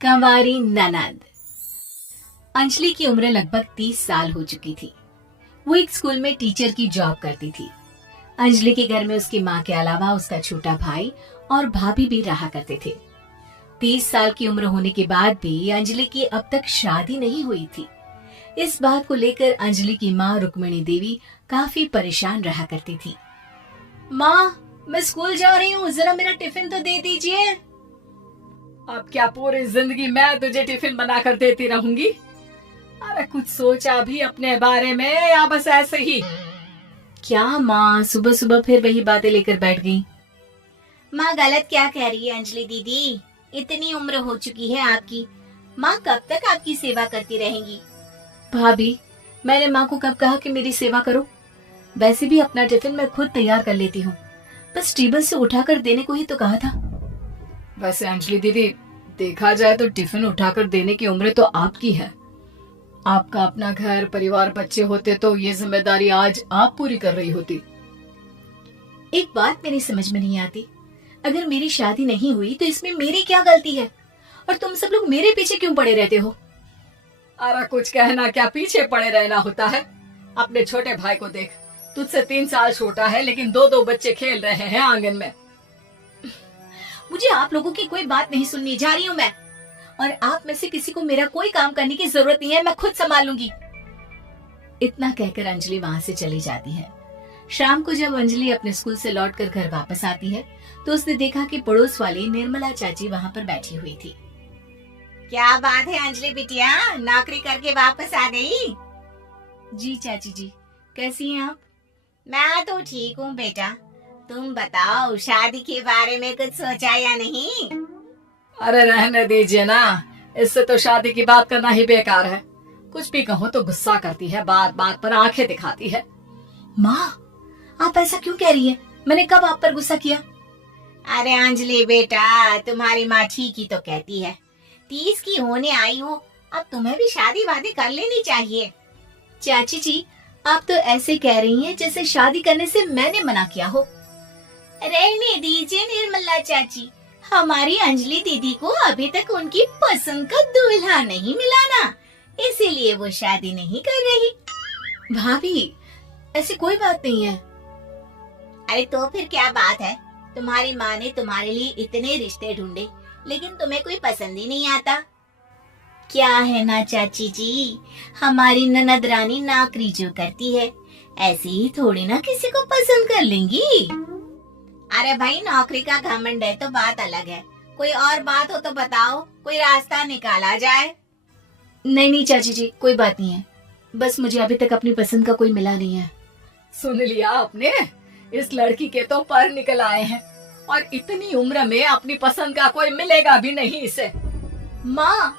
कंवारी ननद। अंजलि की उम्र लगभग 30 साल हो चुकी थी। वो एक स्कूल में टीचर की जॉब करती थी। अंजलि के घर में उसकी माँ के अलावा उसका छोटा भाई और भाभी भी रहा करते थे। 30 साल की उम्र होने के बाद भी अंजलि की अब तक शादी नहीं हुई थी। इस बात को लेकर अंजलि की माँ रुक्मिणी देवी काफी परेशान रहा करती थी। माँ, मैं स्कूल जा रही हूँ, जरा मेरा टिफिन तो दे दीजिए। अब क्या पूरी जिंदगी मैं तुझे टिफिन बनाकर देती रहूंगी? अरे कुछ सोचा भी अपने बारे में या बस ऐसे ही? क्या माँ, सुबह सुबह फिर वही बातें लेकर बैठ गई। माँ गलत क्या कह रही है अंजलि दीदी? इतनी उम्र हो चुकी है आपकी, माँ कब तक आपकी सेवा करती रहेंगी? भाभी, मैंने माँ को कब कहा कि मेरी सेवा करो? वैसे भी अपना टिफिन मैं खुद तैयार कर लेती हूँ, बस टेबल से उठाकर देने को ही तो कहा था। वैसे अंजलि दीदी, देखा जाए तो टिफिन उठाकर देने की उम्र तो आपकी है। आपका अपना घर परिवार बच्चे होते तो ये जिम्मेदारी आज आप पूरी कर रही होती। एक बात मेरी समझ में नहीं आती, अगर मेरी शादी नहीं हुई तो इसमें मेरी क्या गलती है? और तुम सब लोग मेरे पीछे क्यों पड़े रहते हो? अरे कुछ कहना क्या पीछे पड़े रहना होता है? अपने छोटे भाई को देख, तुझसे 3 साल छोटा है लेकिन 2-2 बच्चे खेल रहे हैं आंगन में। मुझे आप लोगों की कोई बात नहीं सुननी, जा रही हूँ मैं। और आप में से किसी को मेरा कोई काम करने की जरूरत नहीं है, मैं खुद संभाल लूंगी। इतना कहकर अंजलि वहां से चली जाती है। शाम को जब अंजलि अपने स्कूल से लौटकर घर वापस आती है तो उसने देखा कि पड़ोस वाली निर्मला चाची वहां पर बैठी हुई थी। क्या बात है अंजलि बिटिया, नौकरी करके वापस आ गई? जी चाची जी, कैसी हैं आप? मैं तो ठीक हूँ बेटा, तुम बताओ शादी के बारे में कुछ सोचा या नहीं? अरे रहने दीजिए ना, इससे तो शादी की बात करना ही बेकार है। कुछ भी कहो तो गुस्सा करती है, बात बात पर आंखें दिखाती है। माँ, आप ऐसा क्यों कह रही हैं? मैंने कब आप पर गुस्सा किया? अरे अंजलि बेटा, तुम्हारी माँ ठीक ही तो कहती है। 30 की होने आई हो, अब तुम्हें भी शादी वादी कर लेनी चाहिए। चाची जी, आप तो ऐसे कह रही हैं जैसे शादी करने से मैंने मना किया हो। रहने दीजिए निर्मला चाची, हमारी अंजलि दीदी को अभी तक उनकी पसंद का दूल्हा नहीं मिला ना, इसीलिए वो शादी नहीं कर रही। भाभी, ऐसी कोई बात नहीं है। अरे तो फिर क्या बात है? तुम्हारी माँ ने तुम्हारे लिए इतने रिश्ते ढूंढे लेकिन तुम्हें कोई पसंद ही नहीं आता। क्या है ना चाची जी, हमारी ननद रानी नौकरी जो करती है ऐसे ही थोड़ी ना किसी को पसंद कर लेंगी। अरे भाई, नौकरी का घमंड है तो बात अलग है, कोई और बात हो तो बताओ, कोई रास्ता निकाला जाए। नहीं नहीं चाची जी, कोई बात नहीं है, बस मुझे अभी तक अपनी पसंद का कोई मिला नहीं है। सुन लिया आपने, इस लड़की के तो पर निकल आए हैं और इतनी उम्र में अपनी पसंद का कोई मिलेगा भी नहीं इसे। माँ,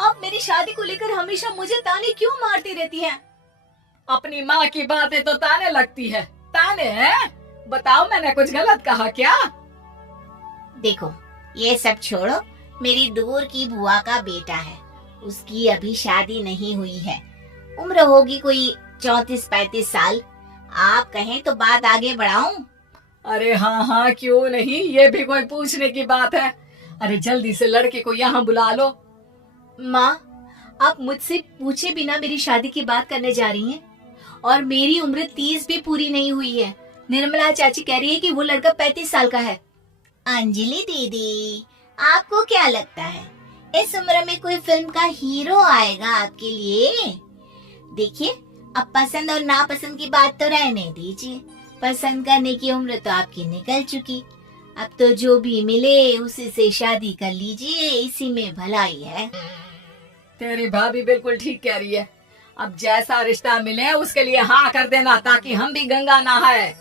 आप मेरी शादी को लेकर हमेशा मुझे ताने क्यों मारती रहती हैं? अपनी माँ की बातें तो ताने लगती है। ताने हैं? बताओ, मैंने कुछ गलत कहा क्या? देखो, ये सब छोड़ो, मेरी दूर की बुआ का बेटा है, उसकी अभी शादी नहीं हुई है, उम्र होगी कोई 34-35 साल। आप कहें तो बात आगे बढ़ाऊं? अरे हाँ हाँ, क्यों नहीं, ये भी कोई पूछने की बात है। अरे जल्दी से लड़के को यहाँ बुला लो। माँ, आप मुझसे पूछे बिना मेरी शादी की बात करने जा रही हैं, और मेरी उम्र 30 भी पूरी नहीं हुई है। निर्मला चाची कह रही है कि वो लड़का 35 साल का है। अंजलि दीदी, आपको क्या लगता है इस उम्र में कोई फिल्म का हीरो आएगा आपके लिए? देखिए, अब पसंद और नापसंद की बात तो रहने दीजिए, पसंद करने की उम्र तो आपकी निकल चुकी। अब तो जो भी मिले उसी से शादी कर लीजिए, इसी में भलाई है। तेरी भाभी बिल्कुल ठीक कह रही है। अब जैसा रिश्ता मिले उसके लिए हाँ कर देना, ताकि हम भी गंगा नहाए।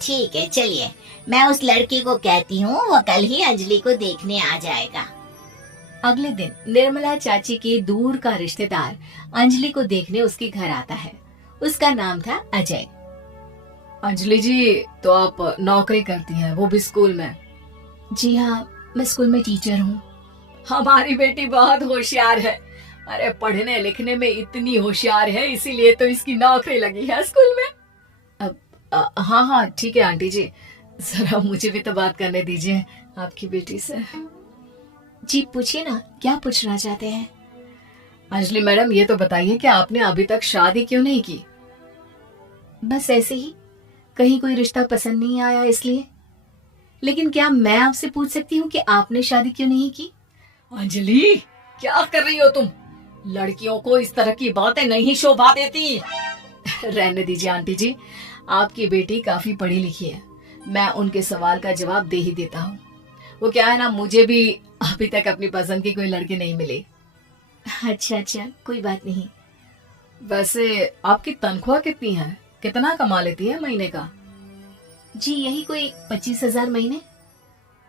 ठीक है, चलिए मैं उस लड़के को कहती हूँ, वो कल ही अंजलि को देखने आ जाएगा। अगले दिन निर्मला चाची के दूर का रिश्तेदार अंजलि को देखने उसके घर आता है। उसका नाम था अजय। अंजलि जी, तो आप नौकरी करती हैं, वो भी स्कूल में? जी हाँ, मैं स्कूल में टीचर हूँ। हमारी बेटी बहुत होशियार है। अरे पढ़ने लिखने में इतनी होशियार है, इसीलिए तो इसकी नौकरी लगी है स्कूल में। हाँ हाँ ठीक है आंटी जी, जरा मुझे भी तो बात करने दीजिए आपकी बेटी से। जी पूछिए ना, क्या पूछना चाहते हैं? अंजलि मैडम, ये तो बताइए कि आपने अभी तक शादी क्यों नहीं की? बस ऐसे ही, कहीं कोई रिश्ता पसंद नहीं आया इसलिए। लेकिन क्या मैं आपसे पूछ सकती हूँ कि आपने शादी क्यों नहीं की? अंजलि, क्या कर रही हो तुम? लड़कियों को इस तरह की बातें नहीं शोभा देती। रहने दीजिए आंटी जी, आपकी बेटी काफी पढ़ी लिखी है, मैं उनके सवाल का जवाब दे ही देता हूँ। वो क्या है ना, मुझे भी अभी तक अपनी पसंद की कोई लड़की नहीं मिली। अच्छा, कोई बात नहीं। वैसे आपकी तनख्वाह कितनी है? कितना कमा लेती है महीने का? जी यही कोई 25,000 महीने।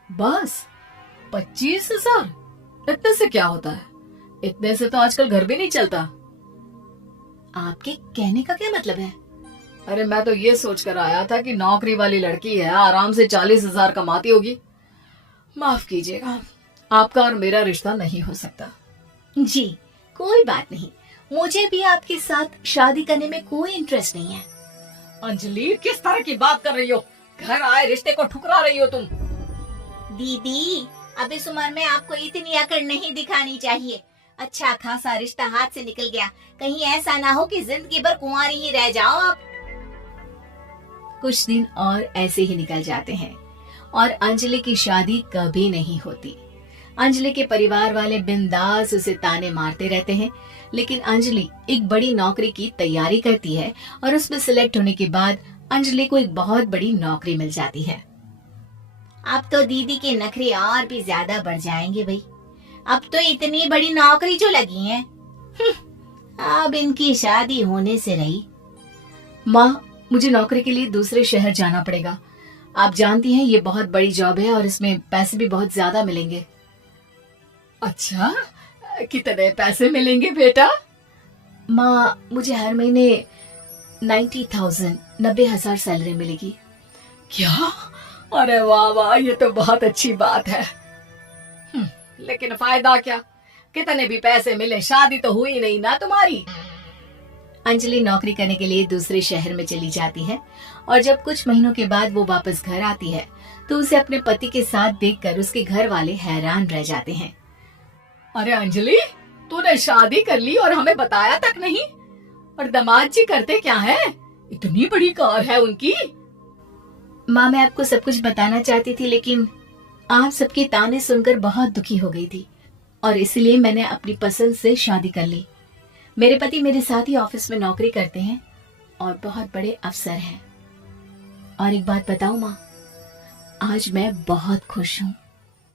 बस 25,000? इतने से क्या होता है? इतने से तो आजकल घर भी नहीं चलता। आपके कहने का क्या मतलब है? अरे मैं तो ये सोच कर आया था कि नौकरी वाली लड़की है, आराम से 40,000 कमाती होगी। माफ कीजिएगा, आपका और मेरा रिश्ता नहीं हो सकता। जी कोई बात नहीं, मुझे भी आपके साथ शादी करने में कोई इंटरेस्ट नहीं है। अंजलि, किस तरह की बात कर रही हो? घर आए रिश्ते को ठुकरा रही हो तुम। दीदी, अब इस उम्र में आपको इतनी अकड़ नहीं दिखानी चाहिए। अच्छा खासा रिश्ता हाथ से निकल गया, कहीं ऐसा ना हो कि जिंदगी भर कुंवारी ही रह जाओ आप। कुछ दिन और ऐसे ही निकल जाते हैं और अंजलि की शादी कभी नहीं होती। अंजलि के परिवार वाले बिंदास उसे ताने मारते रहते हैं, लेकिन अंजलि एक बड़ी नौकरी की तैयारी करती है और उसमें सिलेक्ट होने के बाद अंजलि को एक बहुत बड़ी नौकरी मिल जाती है। अब तो दीदी के नखरे और भी ज्यादा बढ़ जाएंगे भाई। अब तो इतनी बड़ी नौकरी जो लगी है, अब इनकी शादी होने से रही। माँ, मुझे नौकरी के लिए दूसरे शहर जाना पड़ेगा। आप जानती हैं ये बहुत बड़ी जॉब है और इसमें पैसे भी बहुत ज्यादा मिलेंगे। अच्छा, कितने पैसे मिलेंगे बेटा? माँ, मुझे हर महीने 90,000 सैलरी मिलेगी। क्या? अरे वाह वाह, ये तो बहुत अच्छी बात है। लेकिन फायदा क्या? कितने भी पैसे मिले, शादी तो हुई नहीं ना तुम्हारी। अंजलि नौकरी करने के लिए दूसरे शहर में चली जाती है और जब कुछ महीनों के बाद वो वापस घर आती है तो उसे अपने पति के साथ देखकर उसके घर वाले हैरान रह जाते हैं। अरे अंजलि, तूने शादी कर ली और हमें बताया तक नहीं। और दामाद जी करते क्या है? इतनी बड़ी कार है उनकी। माँ, मैं आपको सब कुछ बताना चाहती थी, लेकिन आप सबके ताने सुनकर बहुत दुखी हो गई थी और इसलिए मैंने अपनी पसंद से शादी कर ली। मेरे पति मेरे साथ ही ऑफिस में नौकरी करते हैं और बहुत बड़े अफसर हैं। और एक बात बताऊं माँ, आज मैं बहुत खुश हूँ।